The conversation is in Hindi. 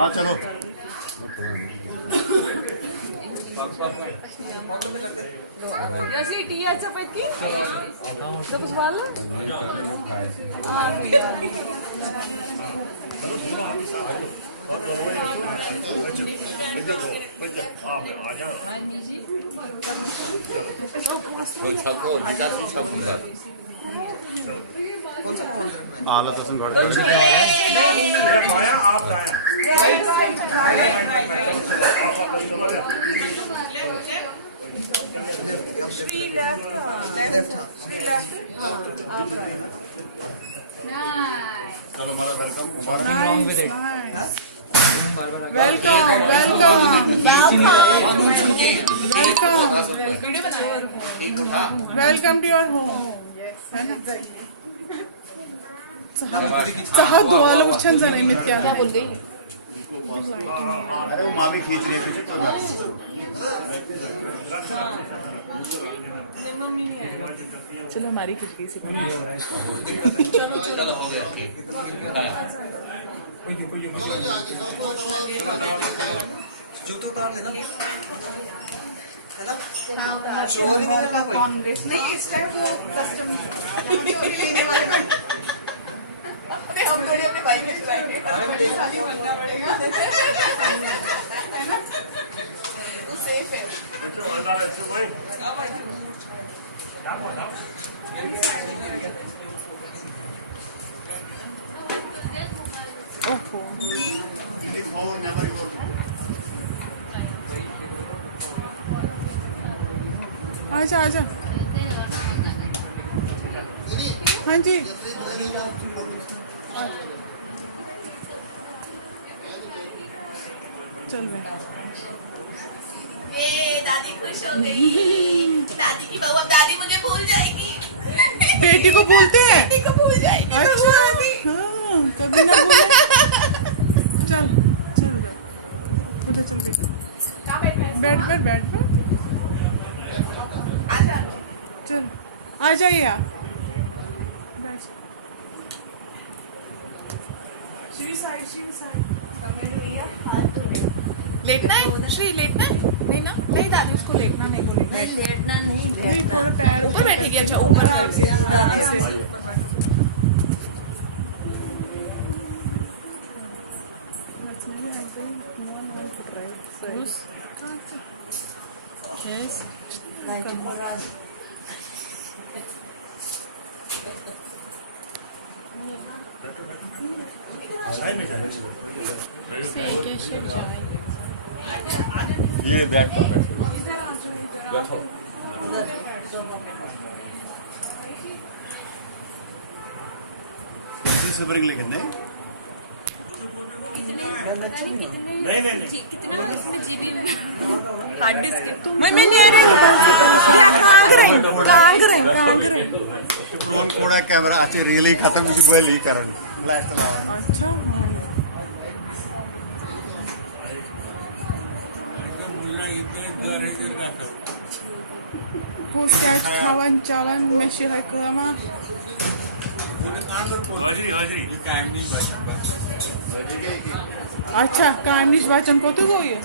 हाँ चलो Asli tea aja pagi? Dapat wala? आला तसं घड घड Shri left. Shri left. Up right. Nice. चलो हमारा welcome wrong with it. Welcome. Welcome to your home. Yes. चहा धुवायला उछन जाणे मी क्या बोलते अरे वो माँ भी खींच रही है पीछे तो चलो हमारी खिचड़ी से चलो हो गया ठीक जूतो उतार देना कांग्रेस नहीं इस टाइम वो कस्टमर लेने वाले हम थोड़ी अपने बाइक में चलाएंगे शादी बनना पड़ेगा है ना तो सेफ है ओहो आजा आजा हाँ जी चल ये दादी खुश हो गई दादी की बहू अब दादी मुझे भूल जाएगी बेटी को बोलते हैं बेटी को भूल जाएगी अच्छा हाँ कभी ना बोलो चल चल बैठ चल आ जाइए आप लेटना है श्री लेटना है नहीं ना नहीं दादी उसको लेटना नहीं बोलेगा लेटना नहीं ऊपर बैठेगी अच्छा ऊपर कर ले Yes. से कैसे जाए ये बैठ बैठो किसी से बरिंग लेकिन नहीं मैं नहीं कांग फोन कोड़ा कैमरा अच्छे रियली खत्म इसी बोल ही कारण फ्लैश चलावा अच्छा पुस्तक खावन चालन में शिराय कमा अच्छा कामनीश वाचन को तो वो ये